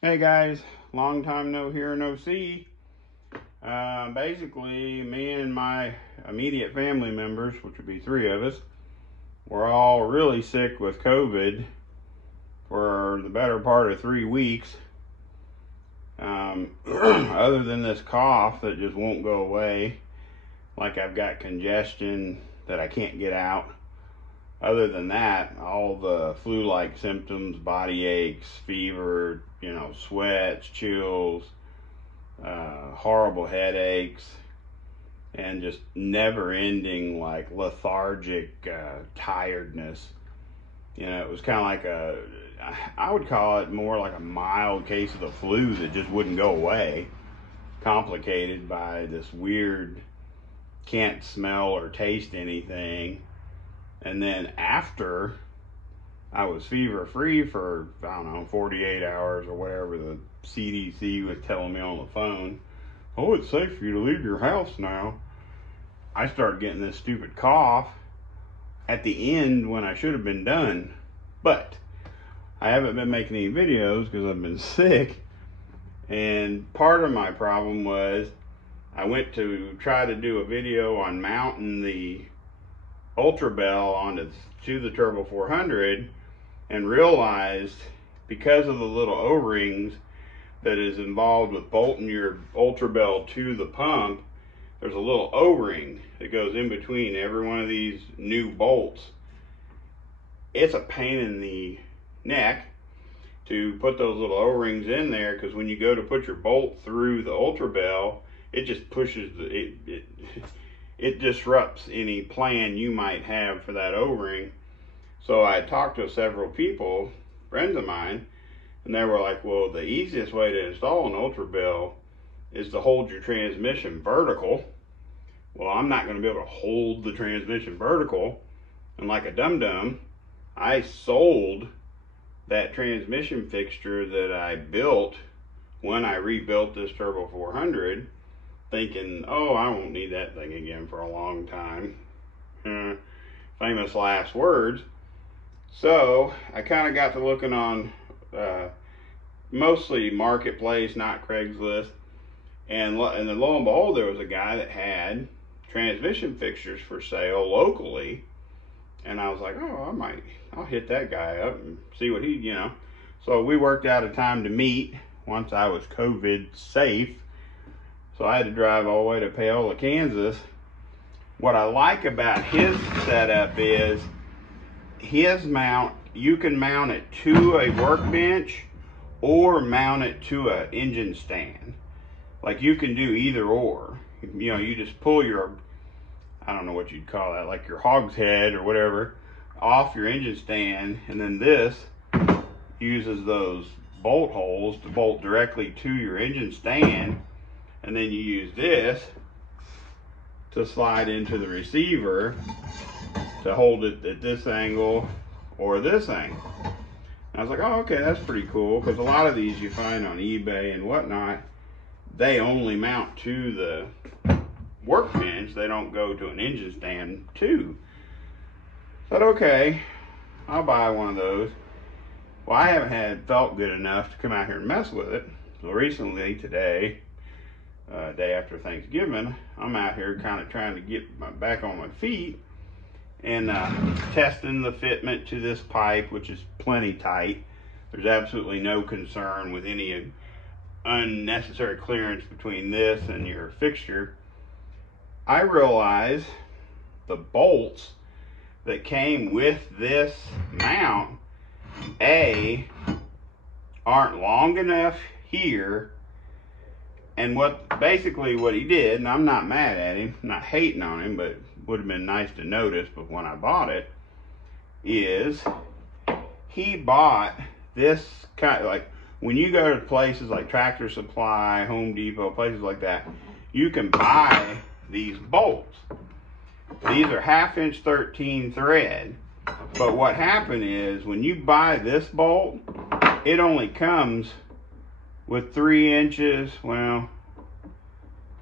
Hey guys, long time no hear, no see. Basically, me and my immediate family members, which would be three of us, were all really sick with COVID for the better part of 3 weeks. Other than this cough that just won't go away, like I've got congestion that I can't get out. Other than that, all the flu-like symptoms, body aches, fever, sweats, chills, horrible headaches, and just never-ending, like, lethargic tiredness. It was kind of like I would call it more like a mild case of the flu that just wouldn't go away, complicated by this weird, can't smell or taste anything. And then after I was fever free for, I don't know, 48 hours or whatever the CDC was telling me on the phone. Oh, it's safe for you to leave your house now. I started getting this stupid cough at the end when I should have been done. But I haven't been making any videos because I've been sick. And part of my problem was I went to try to do a video on mounting the Ultra Bell to the Turbo 400 and realized, because of the little O-rings that is involved with bolting your Ultra Bell to the pump, there's a little O-ring that goes in between every one of these new bolts. It's a pain in the neck to put those little O-rings in there, because when you go to put your bolt through the Ultra Bell, it just pushes it disrupts any plan you might have for that O-ring. So I talked to several people, friends of mine, and they were like, well, the easiest way to install an Ultra Bell is to hold your transmission vertical. Well, I'm not going to be able to hold the transmission vertical. And like a dum-dum, I sold that transmission fixture that I built when I rebuilt this Turbo 400, thinking, oh, I won't need that thing again for a long time. Famous last words. So I kind of got to looking on mostly Marketplace, not Craigslist, and then lo and behold, there was a guy that had transmission fixtures for sale locally, and I was like, oh, I'll hit that guy up and see what he. So we worked out a time to meet once I was COVID safe. So I had to drive all the way to Paola, Kansas. What I like about his setup is his mount, you can mount it to a workbench or mount it to an engine stand. Like, you can do either or. You just pull your, I don't know what you'd call that, like your hogshead or whatever, off your engine stand, and then this uses those bolt holes to bolt directly to your engine stand. And then you use this to slide into the receiver to hold it at this angle or this angle. And I was like, oh, okay, that's pretty cool, because a lot of these you find on eBay and whatnot, they only mount to the workbench. They don't go to an engine stand too. I said, okay, I'll buy one of those. Well, I haven't felt good enough to come out here and mess with it. So recently, today, day after Thanksgiving, I'm out here kind of trying to get back on my feet and testing the fitment to this pipe, which is plenty tight. There's absolutely no concern with any unnecessary clearance between this and your fixture. I realize the bolts that came with this mount, aren't long enough here. And basically what he did, and I'm not mad at him, I'm not hating on him, but would have been nice to notice, but when I bought it, is he bought this kind of, like, when you go to places like Tractor Supply, Home Depot, places like that, you can buy these bolts. These are 1/2 inch 13 thread. But what happened is, when you buy this bolt, it only comes with 3 inches. Well,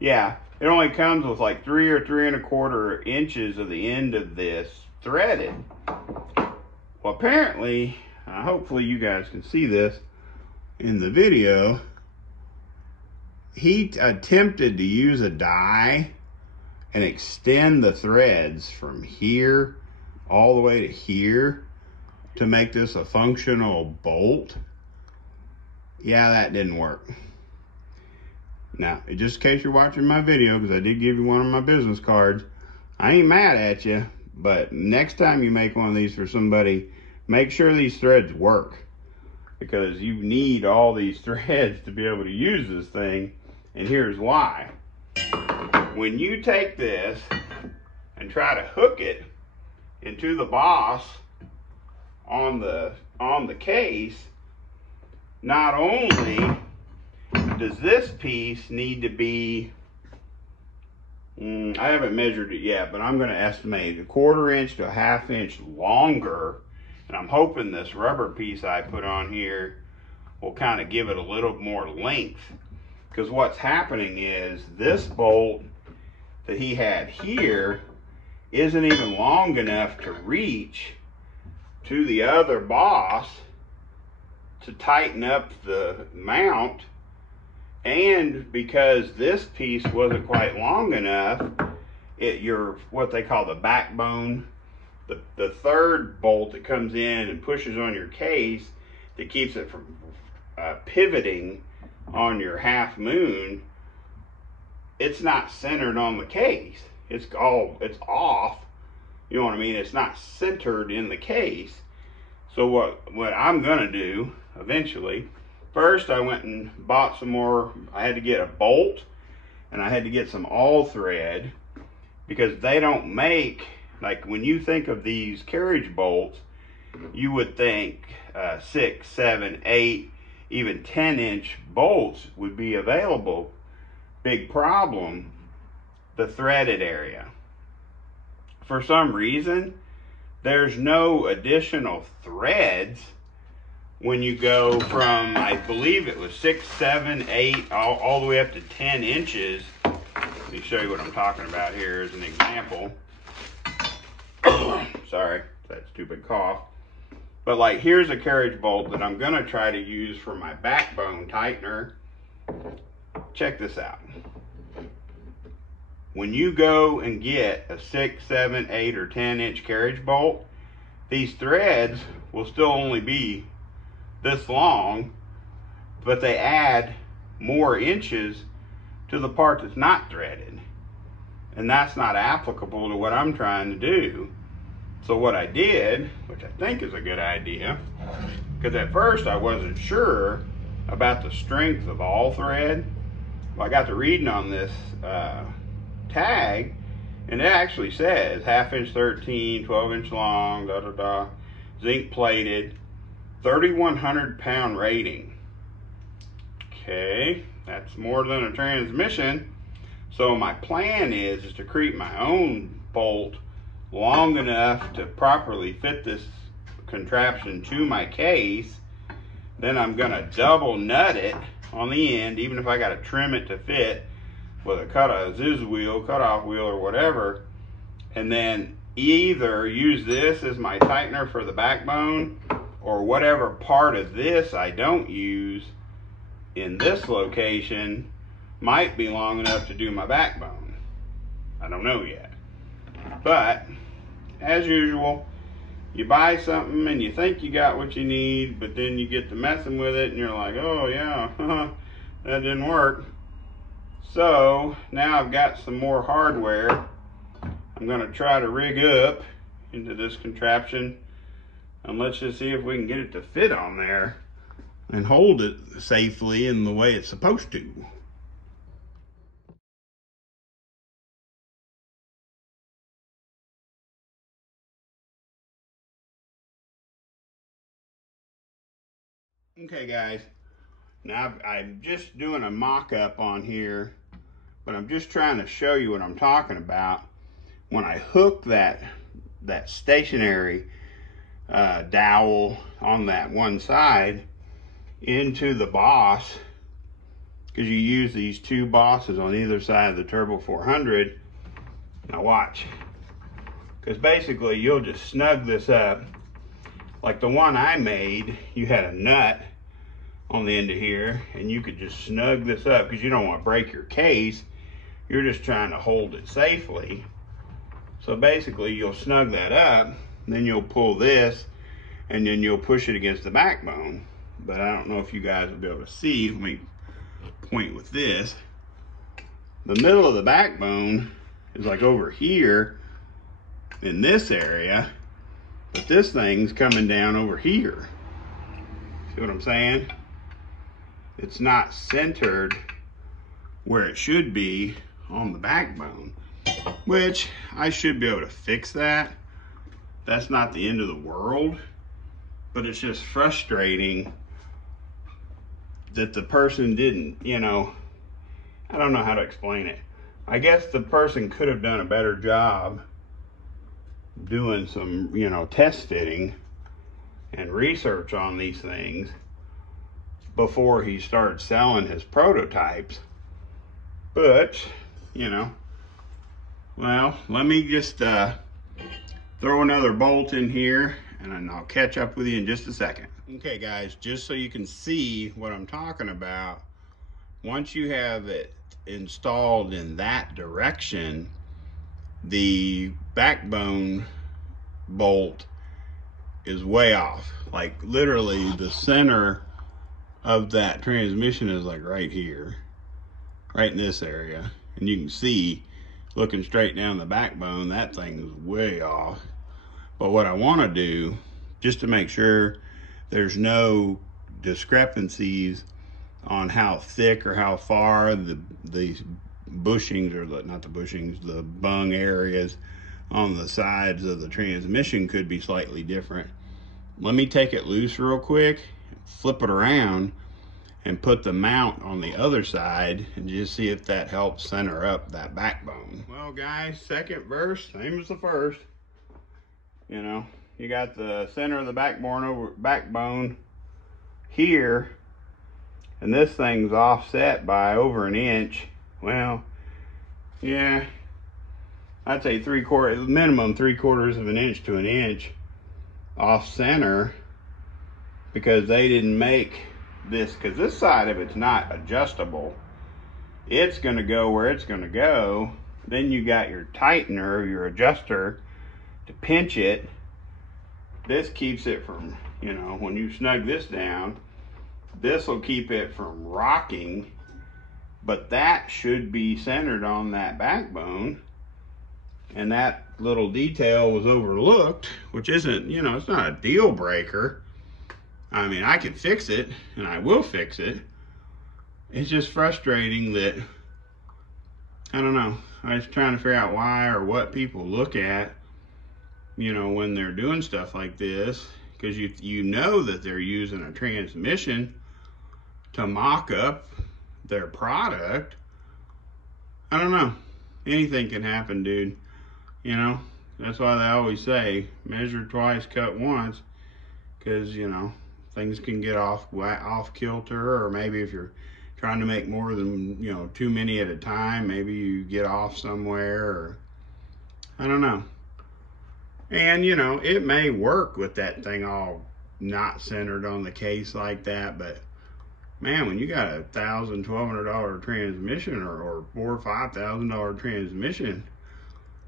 yeah, it only comes with like 3 or 3 1/4 inches of the end of this threaded. Well, apparently, hopefully you guys can see this. in the video, he attempted to use a die and extend the threads from here all the way to here to make this a functional bolt. Yeah, that didn't work. Now, just in case you're watching my video, because I did give you one of my business cards, I ain't mad at you, but next time you make one of these for somebody, make sure these threads work, because you need all these threads to be able to use this thing, and here's why. When you take this and try to hook it into the boss on the case, not only does this piece need to be, I haven't measured it yet, but I'm going to estimate a 1/4 inch to a 1/2 inch longer, and I'm hoping this rubber piece I put on here will kind of give it a little more length, because what's happening is this bolt that he had here isn't even long enough to reach to the other boss to tighten up the mount. And because this piece wasn't quite long enough, your what they call the backbone, the third bolt that comes in and pushes on your case that keeps it from pivoting on your half moon, it's not centered on the case. It's off. You know what I mean? It's not centered in the case. So what I'm gonna do eventually, first I went and bought some more. I had to get a bolt and I had to get some all thread, because they don't make, like when you think of these carriage bolts, you would think 6, 7, 8, even 10-inch bolts would be available. Big problem, the threaded area. For some reason, there's no additional threads when you go from, I believe it was 6, 7, 8, all the way up to 10 inches. Let me show you what I'm talking about here as an example. Sorry, that stupid cough. But like, here's a carriage bolt that I'm gonna try to use for my backbone tightener. Check this out. When you go and get a 6, 7, 8, or 10-inch carriage bolt, these threads will still only be this long, but they add more inches to the part that's not threaded. And that's not applicable to what I'm trying to do. So what I did, which I think is a good idea, because at first I wasn't sure about the strength of all thread. Well, I got to reading on this tag, and it actually says 1/2 inch 13, 12 inch long, zinc plated, 3,100 pound rating. Okay, that's more than a transmission. So my plan is to create my own bolt long enough to properly fit this contraption to my case. Then I'm gonna double nut it on the end, even if I gotta trim it to fit with a cutoff wheel or whatever, and then either use this as my tightener for the backbone, or whatever part of this I don't use in this location might be long enough to do my backbone. I don't know yet. But as usual, you buy something and you think you got what you need, but then you get to messing with it and you're like, oh yeah, that didn't work. So now I've got some more hardware I'm gonna try to rig up into this contraption, and let's just see if we can get it to fit on there and hold it safely in the way it's supposed to. Okay guys, now I'm just doing a mock-up on here, but I'm just trying to show you what I'm talking about. When I hook that stationary dowel on that one side into the boss, because you use these two bosses on either side of the Turbo 400. Now watch, because basically you'll just snug this up. Like the one I made, you had a nut on the end of here, and you could just snug this up because you don't want to break your case. You're just trying to hold it safely. So basically you'll snug that up, then you'll pull this, and then you'll push it against the backbone. But I don't know if you guys will be able to see. Let me point with this. The middle of the backbone is like over here in this area, but this thing's coming down over here. See what I'm saying? It's not centered where it should be on the backbone, which I should be able to fix that. That's not the end of the world, but it's just frustrating that the person didn't, you know, I don't know how to explain it. I guess the person could have done a better job doing some, you know, test fitting and research on these things before he started selling his prototypes. But, you know, well, let me just throw another bolt in here and then I'll catch up with you in just a second. Okay guys, just so you can see what I'm talking about, once you have it installed in that direction, the backbone bolt is way off. Like literally the center of that transmission is like right here, right in this area. And you can see, looking straight down the backbone, that thing is way off. But what I want to do, just to make sure there's no discrepancies on how thick or how far the bushings, or not the bushings, the bung areas on the sides of the transmission could be slightly different. Let me take it loose real quick, flip it around, and put the mount on the other side and just see if that helps center up that backbone. Well guys, second verse, same as the first. You know, you got the center of the backbone here, and this thing's offset by over an inch. Well, yeah, I'd say minimum 3/4 of an inch to an inch off center, because they didn't make this, because this side of it's not adjustable. It's going to go where it's going to go. Then you got your tightener, your adjuster, to pinch it. This keeps it from, you know, when you snug this down, this will keep it from rocking, but that should be centered on that backbone. And that little detail was overlooked, which isn't, you know, it's not a deal breaker. I mean, I can fix it, and I will fix it. It's just frustrating that, I don't know, I was trying to figure out why or what people look at, you know, when they're doing stuff like this, because you know that they're using a transmission to mock up their product. I don't know. Anything can happen, dude. You know, that's why they always say, measure twice, cut once, because, you know, things can get off kilter, or maybe if you're trying to make more than, you know, too many at a time, maybe you get off somewhere, or I don't know. And, you know, it may work with that thing all not centered on the case like that, but man, when you got a $1,000, $1,200 transmission, or $4,000 or $5,000 transmission,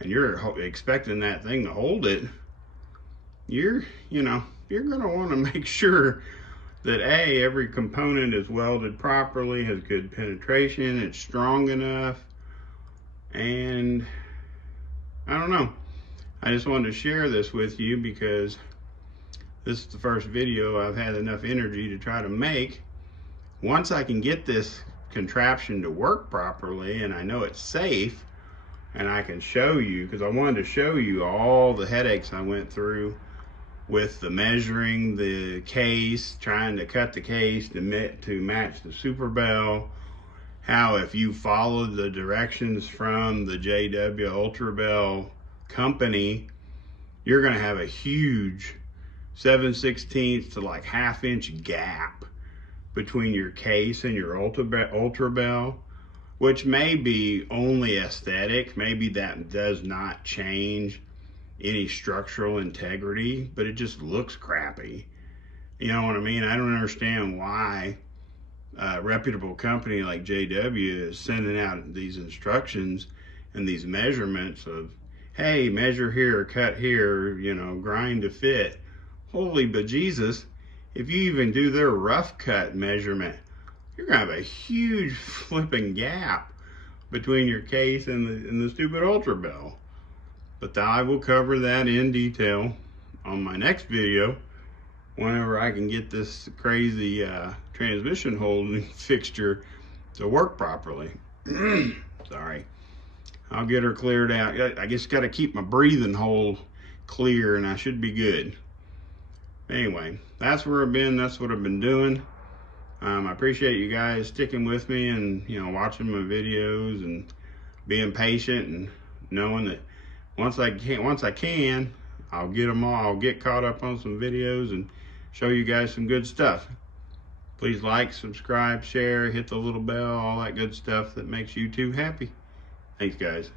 and you're expecting that thing to hold it, you know, you're going to want to make sure that every component is welded properly, has good penetration, it's strong enough. And I don't know, I just wanted to share this with you because this is the first video I've had enough energy to try to make. Once I can get this contraption to work properly and I know it's safe, and I can show you, because I wanted to show you all the headaches I went through with the measuring the case, trying to cut the case to match the Super Bell, how if you followed the directions from the JW Ultra Bell company, you're going to have a huge 7/16 to like ½ inch gap between your case and your Ultra Bell, which may be only aesthetic. Maybe that does not change any structural integrity, but it just looks crappy. You know what I mean? I don't understand why reputable company like JW is sending out these instructions and these measurements of, hey, measure here, cut here, you know, grind to fit. Holy bejesus, if you even do their rough cut measurement, you're gonna have a huge flipping gap between your case and the stupid Ultra Bell. But I will cover that in detail on my next video whenever I can get this crazy transmission holding fixture to work properly. Sorry. I'll get her cleared out. I just got to keep my breathing hole clear and I should be good. Anyway, that's where I've been. That's what I've been doing. I appreciate you guys sticking with me and, you know, watching my videos and being patient and knowing that once I can, I'll get them all. I'll get caught up on some videos and show you guys some good stuff. Please like, subscribe, share, hit the little bell, all that good stuff that makes YouTube happy. Thanks, guys.